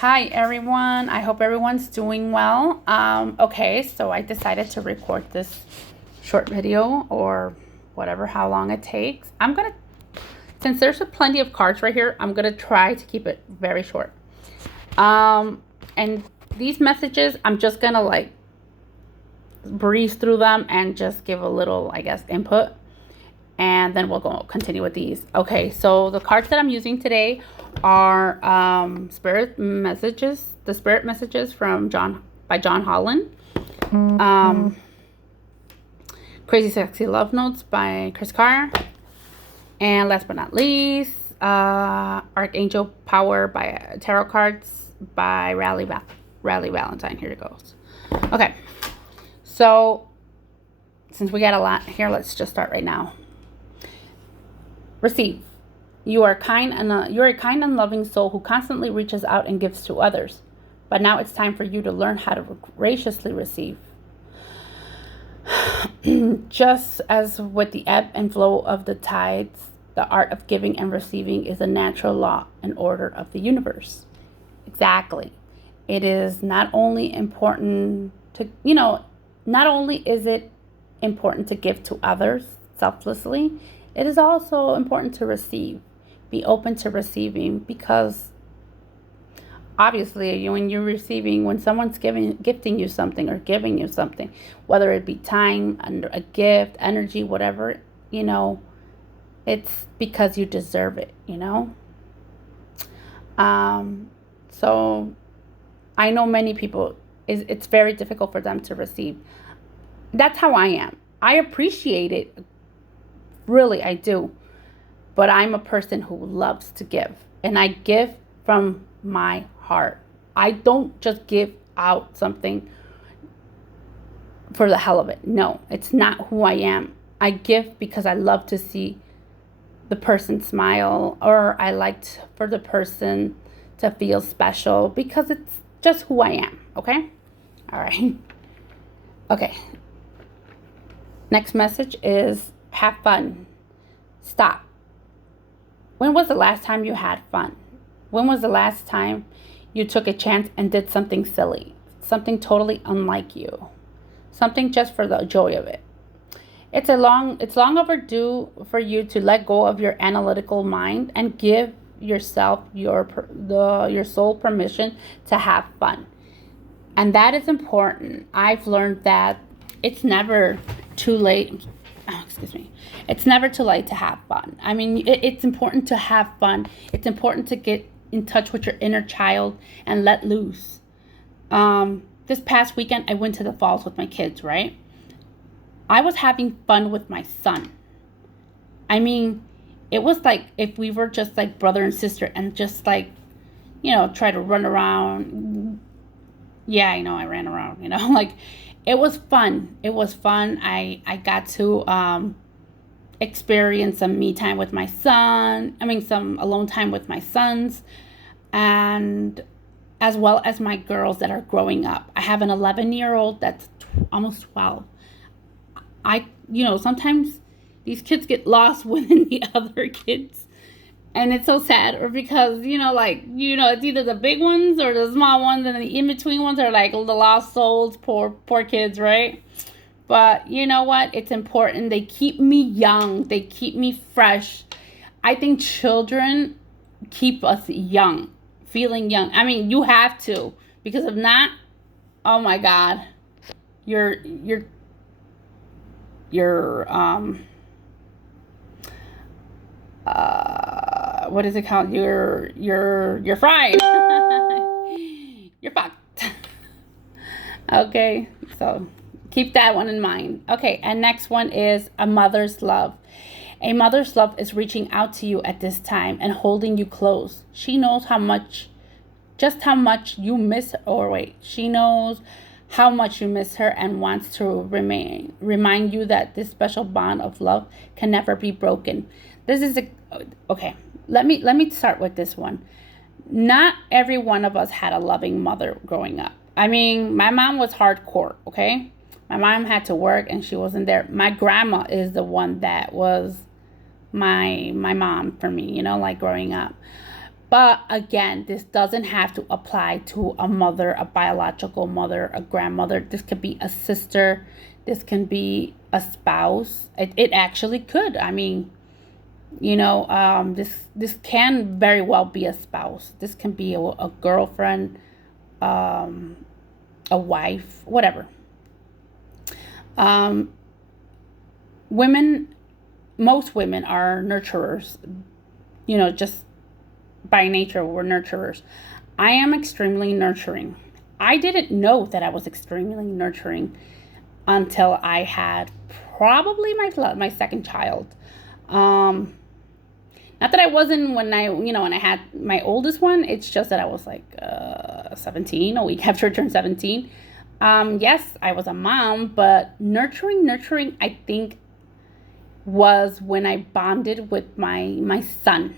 Hi everyone. I hope everyone's doing well. Okay, so I decided to record this short video or whatever, how long it takes. Since there's plenty of cards right here, I'm gonna try to keep it very short. And these messages, I'm just gonna like breeze through them and just give a little, I guess, input. And then we'll continue with these. Okay, so the cards that I'm using today are spirit messages, the spirit messages from John Holland. Crazy Sexy Love Notes by Chris Carr. And last but not least, Archangel Power by Tarot Cards by Raleigh Valentine. Here it goes. Okay, so since we got a lot here, let's just start right now. Receive. You are a kind and loving soul who constantly reaches out and gives to others. But now it's time for you to learn how to graciously receive. Just as with the ebb and flow of the tides, the art of giving and receiving is a natural law and order of the universe. Exactly. It is not only important to, not only is it important to give to others selflessly, it is also important to receive. Be open to receiving, because obviously when someone's gifting you something or giving you something, whether it be time, a gift, energy, whatever, it's because you deserve it, So I know many people, it's very difficult for them to receive. That's how I am. I appreciate it. Really, I do. But I'm a person who loves to give. And I give from my heart. I don't just give out something for the hell of it. No, it's not who I am. I give because I love to see the person smile, or I like for the person to feel special, because it's just who I am. Okay? All right. Okay. Next message is have fun. Stop. When was the last time you had fun? When was the last time you took a chance and did something silly? Something totally unlike you. Something just for the joy of it. It's long overdue for you to let go of your analytical mind and give yourself your soul permission to have fun. And that is important. I've learned that it's never too late. It's never too late to have fun. I mean, it's important to have fun. It's important to get in touch with your inner child and let loose. This past weekend, I went to the falls with my kids, right? I was having fun with my son. I mean, it was like if we were just like brother and sister and just like, try to run around. Yeah, I know, I ran around, like it was fun. It was fun. I got to experience some me time with my son. Some alone time with my sons, and as well as my girls that are growing up. I have an 11-year-old that's almost 12. Sometimes these kids get lost within the other kids. And it's so sad, or because, it's either the big ones or the small ones, and the in-between ones are like the lost souls, poor kids, right? But you know what? It's important. They keep me young. They keep me fresh. I think children keep us young, feeling young. I mean, you have to, because if not, oh my God, you're what is it called? You're fried. You're fucked. Okay, so keep that one in mind. Okay, and next one is a mother's love. A mother's love is reaching out to you at this time and holding you close. She knows how much you miss her. Or wait, she knows how much you miss her and wants to remind you that this special bond of love can never be broken. Okay. Let me start with this one. Not every one of us had a loving mother growing up. I mean, my mom was hardcore, okay? My mom had to work and she wasn't there. My grandma is the one that was my mom for me, like growing up. But again, this doesn't have to apply to a mother, a biological mother, a grandmother. This could be a sister. This can be a spouse. It actually could. I mean, this can very well be a spouse. This can be a girlfriend, um, a wife, whatever. Um, women, most women are nurturers. Just by nature, we're nurturers. I am extremely nurturing. I didn't know that I was extremely nurturing until I had probably my second child. Um, Not that I wasn't when I had my oldest one. It's just that I was like 17, a week after I turned 17. Yes, I was a mom, but nurturing, I think was when I bonded with my son.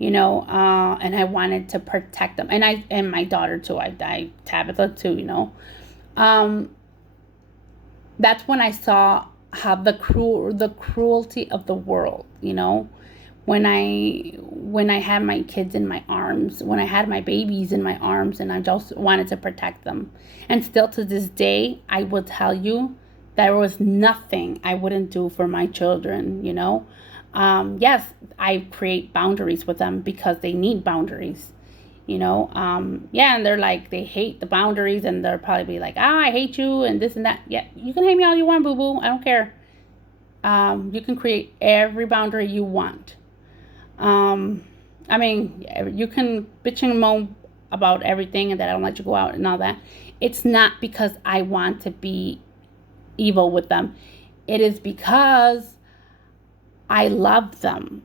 And I wanted to protect them, and my daughter too. I Tabitha too. Um, that's when I saw how the cruelty of the world. When I had my kids in my arms, when I had my babies in my arms, and I just wanted to protect them. And still to this day, I will tell you there was nothing I wouldn't do for my children. Yes, I create boundaries with them because they need boundaries. Yeah, and they're like, they hate the boundaries, and they'll probably be like, I hate you and this and that. Yeah, you can hate me all you want, boo boo. I don't care. You can create every boundary you want. um I mean, you can bitch and moan about everything and that I don't let you go out and all that. It's not because I want to be evil with them. It is because I love them.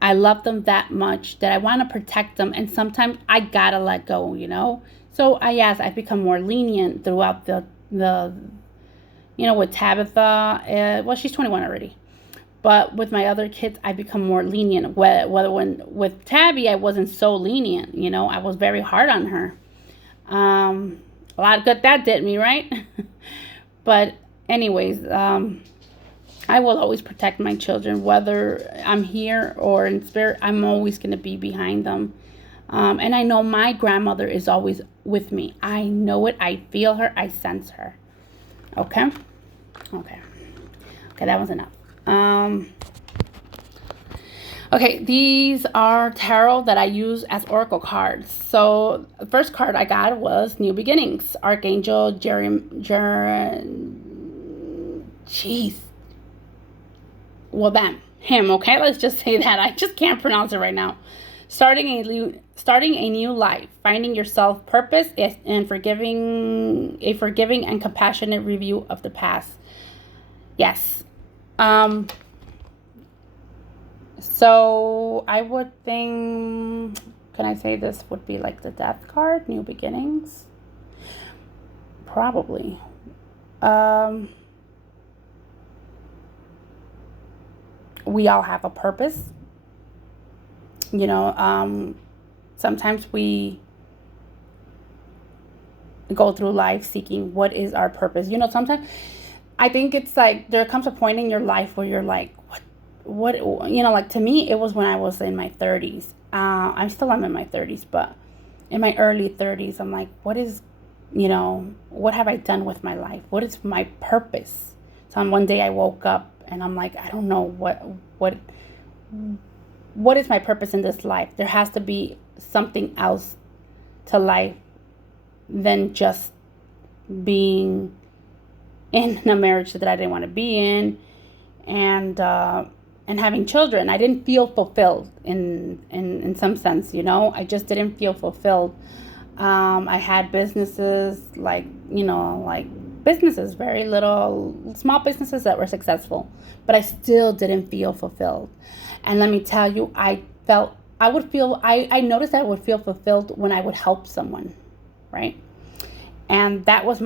I love them that much that I want to protect them, and sometimes I gotta let go. So yes, I've become more lenient throughout the with Tabitha. Well, she's 21 already. But with my other kids, I become more lenient. Whether when with Tabby, I wasn't so lenient. I was very hard on her. A lot of good that did me, right? But anyways, I will always protect my children, whether I'm here or in spirit. I'm always going to be behind them. And I know my grandmother is always with me. I know it. I feel her. I sense her. Okay? Okay. Okay, that was enough. Okay, these are tarot that I use as oracle cards. So the first card I got was New Beginnings. Archangel jeez. Well, him. Okay, let's just say that. I just can't pronounce it right now. Starting a new life, finding yourself purpose, and forgiving and compassionate review of the past. Yes. So I would think, can I say this would be like the death card, New Beginnings? Probably. We all have a purpose. Sometimes we go through life seeking what is our purpose. Sometimes I think it's like there comes a point in your life where you're like, what, like to me, it was when I was in my 30s. I still am in my 30s, but in my early 30s, I'm like, what have I done with my life? What is my purpose? So on one day I woke up and I'm like, I don't know what is my purpose in this life? There has to be something else to life than just being in a marriage that I didn't want to be in, and having children. I didn't feel fulfilled in some sense. I just didn't feel fulfilled. I had businesses like businesses, very little small businesses that were successful, but I still didn't feel fulfilled. And let me tell you, I noticed I would feel fulfilled when I would help someone, right? And that was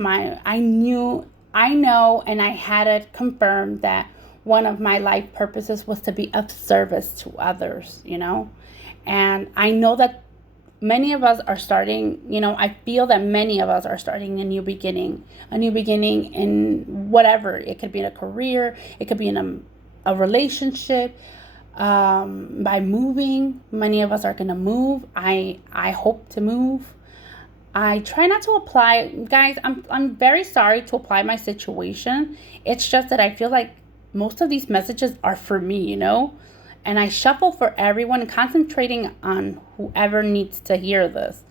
I know, and I had it confirmed that one of my life purposes was to be of service to others, and I know that many of us are starting, I feel that many of us are starting a new beginning in whatever. It could be in a career, it could be in a relationship, by moving. Many of us are going to move. I hope to move. I try not to apply, guys. I'm very sorry to apply my situation. It's just that I feel like most of these messages are for me, and I shuffle for everyone, concentrating on whoever needs to hear this.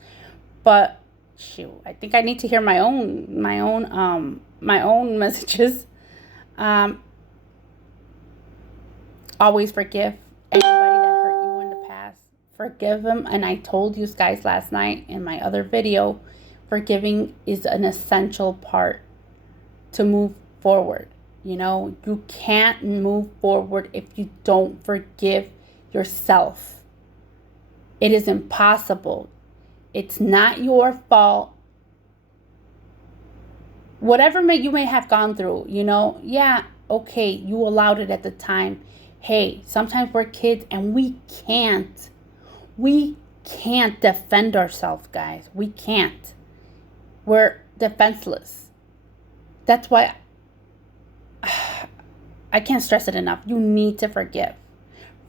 But shoot, I think I need to hear my own messages. Um, Always forgive anybody that hurt you in the past. Forgive them. And I told you guys last night in my other video, forgiving is an essential part to move forward. You can't move forward if you don't forgive yourself. It is impossible. It's not your fault. Whatever you may have gone through, yeah, okay, you allowed it at the time. Hey, sometimes we're kids and we can't defend ourselves, guys. We can't. We're defenseless. That's why I can't stress it enough. You need to forgive.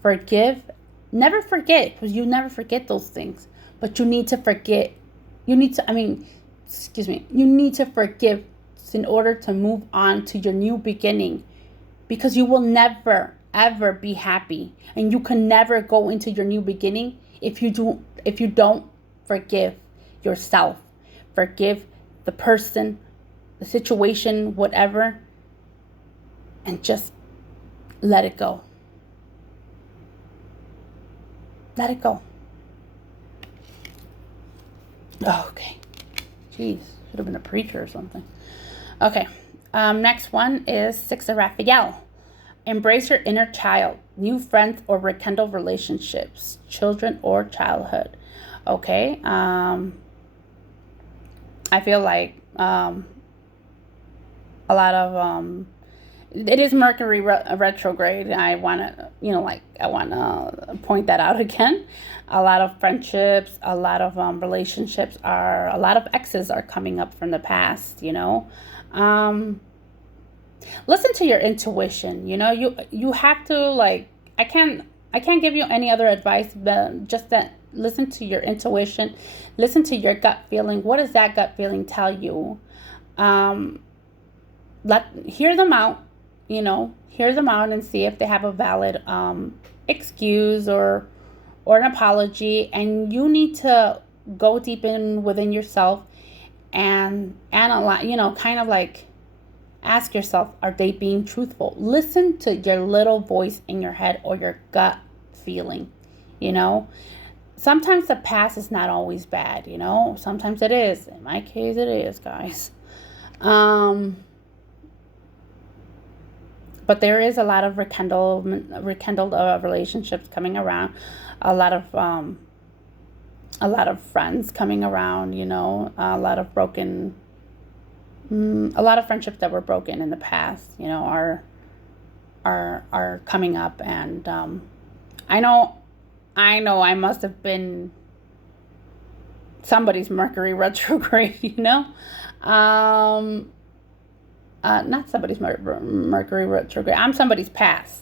Forgive. Never forget, because you never forget those things. But you need to forget. You need to forgive in order to move on to your new beginning. Because you will never, ever be happy. And you can never go into your new beginning if you don't forgive yourself. Forgive the person, the situation, whatever, and just let it go. Let it go. Oh, okay. Jeez, should have been a preacher or something. Okay. Next one is Six of Raphael. Embrace your inner child, new friends or rekindle relationships, children or childhood. Okay. I feel like a lot of it is Mercury retrograde. I want to point that out again. A lot of friendships, a lot of relationships a lot of exes are coming up from the past. Listen to your intuition. You have to, I can't give you any other advice, but just that listen to your intuition, listen to your gut feeling. What does that gut feeling tell you? Hear them out. Hear them out and see if they have a valid excuse or an apology. And you need to go deep within yourself and analyze, kind of like ask yourself, are they being truthful? Listen to your little voice in your head or your gut feeling. Sometimes the past is not always bad, sometimes it is. In my case, it is, guys. But there is a lot of rekindled relationships coming around, a lot of friends coming around, a lot of friendships that were broken in the past, are coming up. And I know I must have been somebody's Mercury retrograde, not somebody's Mercury retrograde. I'm somebody's past.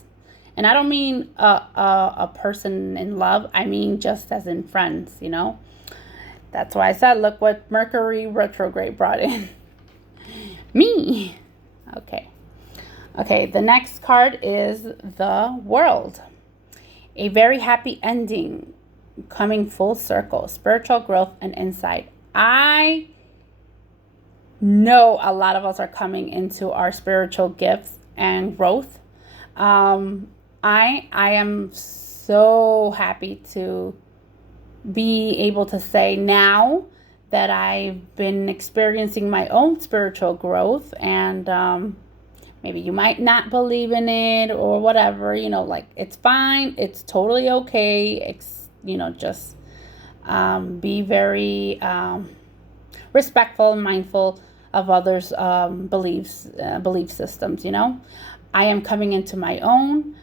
And I don't mean a person in love. I mean just as in friends, That's why I said, look what Mercury retrograde brought in. Me. Okay, the next card is the World. A very happy ending, coming full circle, spiritual growth and insight. I know a lot of us are coming into our spiritual gifts and growth. I am so happy to be able to say now that I've been experiencing my own spiritual growth, and maybe you might not believe in it or whatever, it's fine. It's totally okay. Just be very respectful and mindful of others' belief systems. I am coming into my own.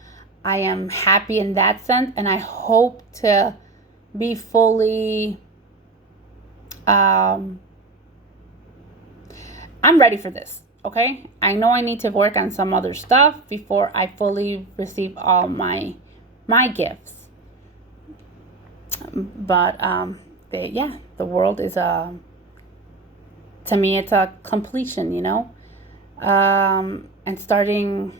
I am happy in that sense, and I hope to be fully. I'm ready for this. Okay, I know I need to work on some other stuff before I fully receive all my my gifts. But the world is to me, it's a completion, and starting.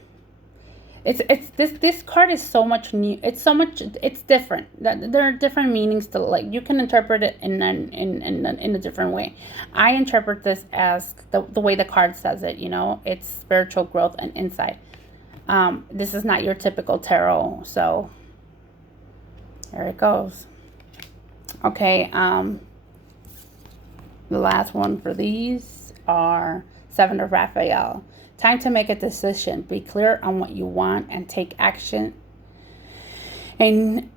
It's this card is so much new. It's different. That there are different meanings to, like, you can interpret it in a different way. I interpret this as the way the card says it. It's spiritual growth and insight. This is not your typical tarot, so there it goes. Okay. The last one for these are Seven of Raphael. Time to make a decision. Be clear on what you want and take action. And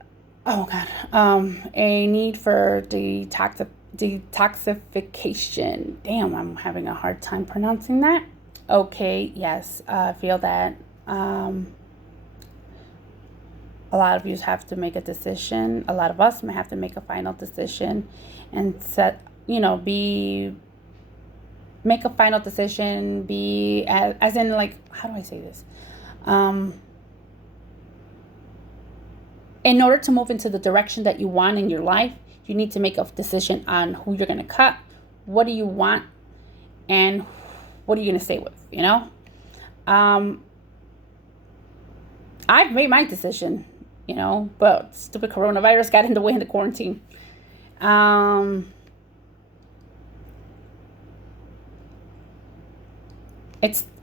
a need for detoxification. Damn, I'm having a hard time pronouncing that. Okay, yes, I feel that. A lot of you have to make a decision. A lot of us may have to make a final decision and make a final decision, as in, like, how do I say this? In order to move into the direction that you want in your life, you need to make a decision on who you're going to cut, what do you want, and what are you going to stay with, I've made my decision, but stupid coronavirus got in the way in the quarantine.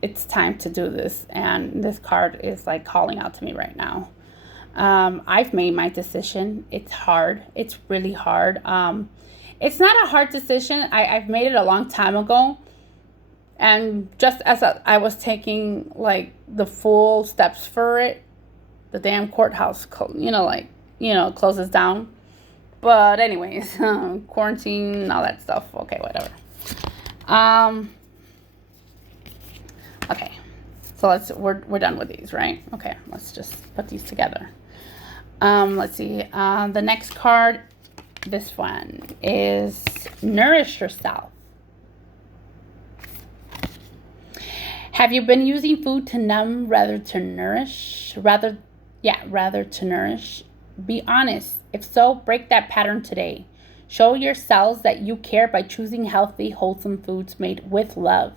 It's time to do this, and this card is like calling out to me right now. I've made my decision. It's hard. It's really hard. It's not a hard decision. I've made it a long time ago, and just as I was taking, like, the full steps for it, the damn courthouse closes down. But anyways, quarantine, all that stuff. Okay, whatever. Okay, so we're done with these, right? Okay, let's just put these together. Let's see. The next card, this one, is Nourish Yourself. Have you been using food to numb rather to nourish? Rather to nourish? Be honest. If so, break that pattern today. Show your cells that you care by choosing healthy, wholesome foods made with love.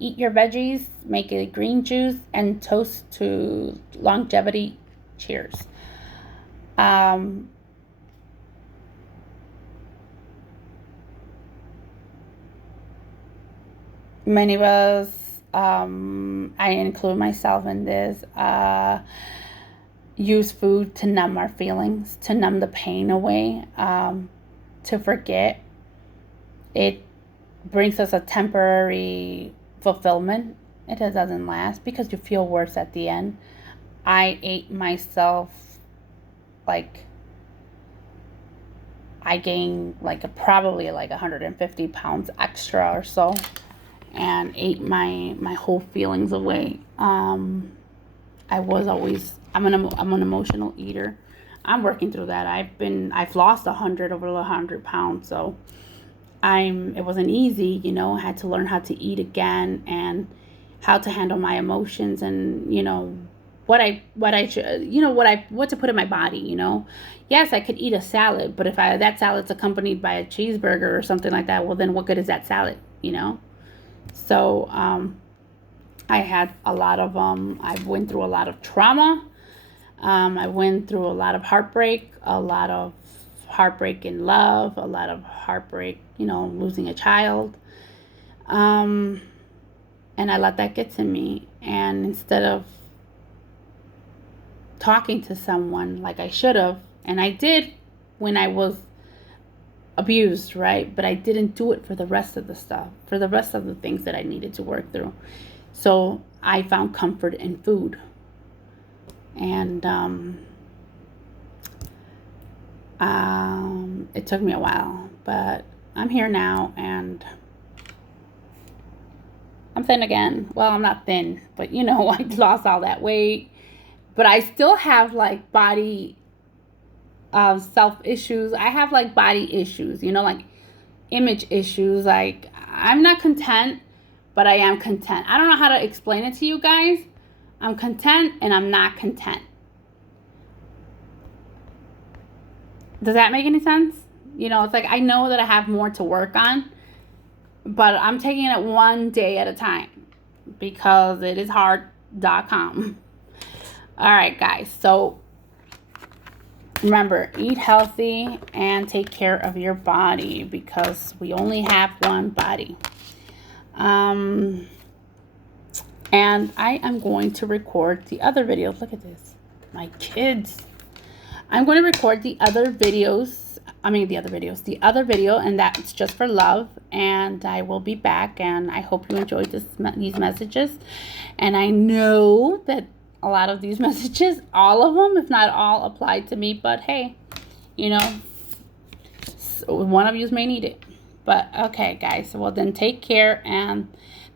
Eat your veggies, make a green juice, and toast to longevity. Cheers. Many of us, I include myself in this, use food to numb our feelings, to numb the pain away, to forget. It brings us a temporary fulfillment. It doesn't last because you feel worse at the end. I ate myself, like, I gained probably 150 pounds extra or so, and ate my whole feelings away. I'm an emotional eater. I'm working through that. I've lost over 100 pounds, so it wasn't easy, I had to learn how to eat again and how to handle my emotions, and what to put in my body. Yes, I could eat a salad, but if that salad's accompanied by a cheeseburger or something like that, well, then what good is that salad? So I had a lot of I went through a lot of trauma. I went through a lot of heartbreak, in love, a lot of heartbreak, losing a child. And I let that get to me. And instead of talking to someone like I should have, and I did when I was abused, right? But I didn't do it for the rest of the stuff, for the rest of the things that I needed to work through. So I found comfort in food. And it took me a while, but I'm here now, and I'm thin again. Well, I'm not thin, but I lost all that weight, but I still have body self issues. I have body issues, image issues. I'm not content, but I am content. I don't know how to explain it to you guys. I'm content and I'm not content. Does that make any sense? You know, it's like I know that I have more to work on, but I'm taking it one day at a time because it is hard.com. All right, guys. So remember, eat healthy and take care of your body because we only have one body. And I am going to record the other videos. Look at this. My kids. I'm going to record the other videos. The other video, and that's just for love. And I will be back, and I hope you enjoyed these messages. And I know that a lot of these messages, all of them, if not all, apply to me. But hey, you know, one of you may need it. But okay, guys. Well, then take care, and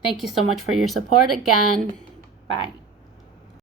thank you so much for your support again. Bye.